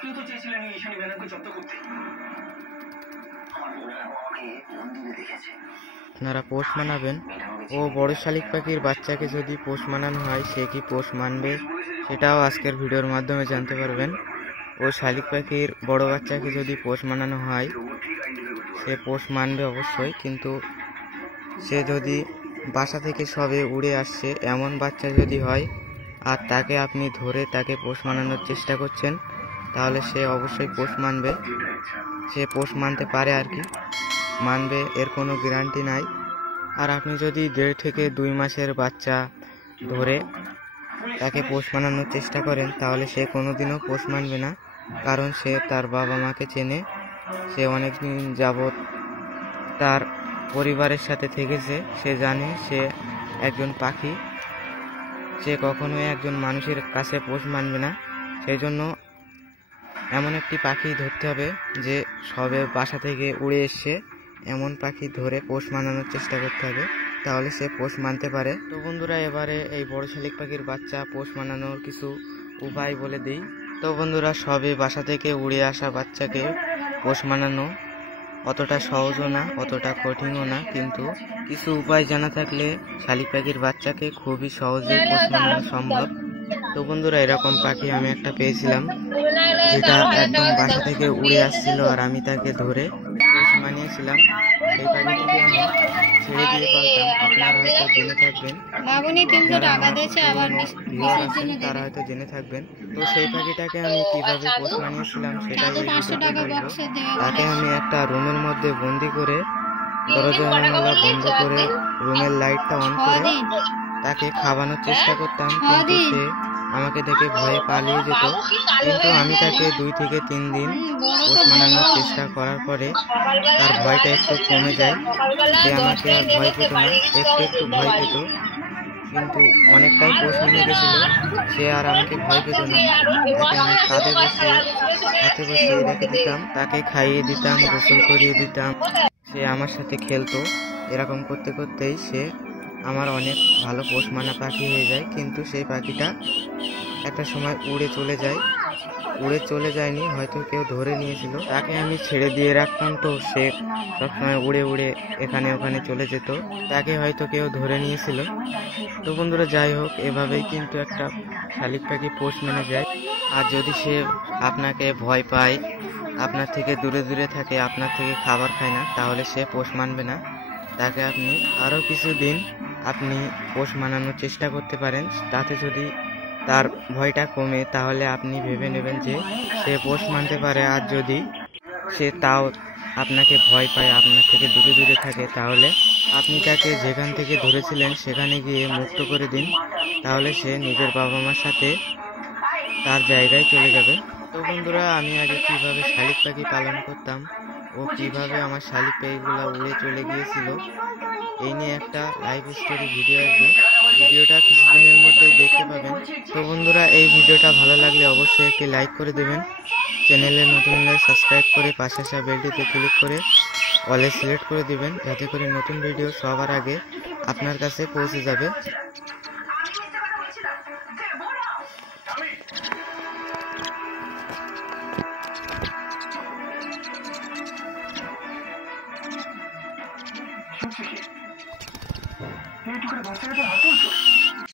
আপনিও তো চেয়েছিলেন এই ঈশানী ব্যানারকে জব্দ করতে। আমার মনে হয় আমাকে মন্দিরে দেখেছে। আপনারা পোষ মানাবেন ও বড় শালিক পাখির বাচ্চাকে যদি পোষ মানানো হয় সে কি পোষ মানবে সেটাও আজকের ভিডিওর মাধ্যমে জানতে পারবেন। ও শালিক পাখির বড় বাচ্চাকে যদি পোষ মানানো হয় সে পোষ মানবে অবশ্যই, কিন্তু সে যদি বাসা থেকে সবে উড়ে আসছে এমন বাচ্চা যদি হয় আর তাকে আপনি ধরে তাকে পোষ মানানোর চেষ্টা করছেন তাহলে সে অবশ্যই পোষ মানবে। সে পোষ মানতে পারে আর কি, মানবে এর কোনো গ্যারান্টি নাই। আর আপনি যদি 1.5 থেকে 2 মাসের বাচ্চা ধরে তাকে পোষ মানানোর চেষ্টা করেন তাহলে সে কোনোদিনও পোষ মানবে না, কারণ সে তার বাবা মাকে চেনে, সে অনেকদিন যাবৎ তার পরিবারের সাথে থেকেছে, সে জানে সে একজন পাখি, সে কখনোই একজন মানুষের কাছে পোষ মানবে না। সেই জন্য এমন একটি পাখি ধরতে হবে যে সবে বাসা থেকে উড়ে এসছে এমন পাখি ধরে পোষ মানানোর চেষ্টা করতে হবে, তাহলে সে পোষ মানতে পারে। তো বন্ধুরা এবারে এই বড় শালিক পাখির বাচ্চা পোষ মানানোর কিছু উপায় বলে দিই। তো বন্ধুরা সবে বাসা থেকে উড়ে আসা বাচ্চাকে পোষ মানানো অতটা সহজও না অতটা কঠিনও না, কিন্তু কিছু উপায় জানা থাকলে শালিক পাখির বাচ্চাকে খুবই সহজেই পোষ মানানো সম্ভব। তো বন্ধুরা এরকম পাখি আমি একটা পেয়েছিলাম যেটা একদম বাসা থেকে উড়ে আসছিল আর আমি তাকে ধরে পোষ মানিয়েছিলাম। সেই পাখিটিকে আমি ছেড়ে দিয়ে পালতাম, আপনারা হয়তো জেনে থাকবেন, তারা হয়তো জেনে থাকবেন। তো সেই পাখিটাকে আমি কিভাবে পোষ মানিয়েছিলাম সেটাই এই ভিডিওতে বলবো। তাকে আমি একটা রুমের মধ্যে বন্দি করে দরজা জানালা বন্ধ করে রুমের লাইটটা অন করে তাকে খাওয়ানোর চেষ্টা করতাম, কিন্তু সে আমাকে দেখে ভয়ে পালিয়ে যেত। কিন্তু আমি তাকে 2 থেকে 3 দিন পোষ মানানোর চেষ্টা করার পরে তার ভয়টা একটু কমে যায়, সে আমাকে আর ভয় পেত না, একটু ভয় পেত, কিন্তু অনেকটাই পোষ মেনে গেছিল, সে আর আমাকে ভয় পেত না। তাকে আমি কাঁধে বসিয়ে হাতে বসিয়ে রেখে দিতাম, তাকে খাইয়ে দিতাম, গোসল করিয়ে দিতাম, সে আমার সাথে খেলতো। এরকম করতে করতেই সে আমার অনেক ভালো পোষ মানা পাখি হয়ে যায়। কিন্তু সেই পাখিটা একটা সময় উড়ে চলে যায়নি, হয়তো কেউ ধরে নিয়েছিল, তাকে আমি ছেড়ে দিয়ে রাখতাম, তো সে সবসময় উড়ে এখানে ওখানে চলে যেত, তাকে হয়তো কেউ ধরে নিয়েছিল। তো বন্ধুরা যাই হোক, এভাবেই কিন্তু একটা শালিক পাখি পোষ মেনে যায়। আর যদি সে আপনাকে ভয় পায়, আপনার থেকে দূরে থাকে, আপনার থেকে খাবার খায় না, তাহলে সে পোষ মানবে না। তাকে আপনি আরও কিছুদিন আপনি পোষ মানানোর চেষ্টা করতে পারেন, তাতে যদি তার ভয়টা কমে তাহলে আপনি ভেবে নেবেন যে সে পোষ মানতে পারে। আর যদি সে তাও আপনাকে ভয় পায়, আপনার থেকে দূরে থাকে, তাহলে আপনি তাকে যেখান থেকে ধরেছিলেন সেখানে গিয়ে মুক্ত করে দিন, তাহলে সে নিজের বাবা মার সাথে তার জায়গায় চলে যাবে। তো বন্ধুরা আমি আগে কিভাবে শালিক পাখি পালন করতাম ও কিভাবে আমার শালিক পাখিগুলো উড়ে চলে গিয়েছিল এই নিয়ে একটা লাইভ স্টোরি ভিডিও আসবে, ভিডিওটা কিছুদিনের মধ্যেই দেখতে পাবেন। তো বন্ধুরা এই ভিডিওটা ভালো লাগলে অবশ্যই একটি লাইক করে দেবেন, চ্যানেলে নতুন হলে সাবস্ক্রাইব করে পাশে আসা বেলটিতে ক্লিক করে অলে সিলেক্ট করে দিবেন, যাতে করে নতুন ভিডিও সবার আগে আপনার কাছে পৌঁছে যাবে।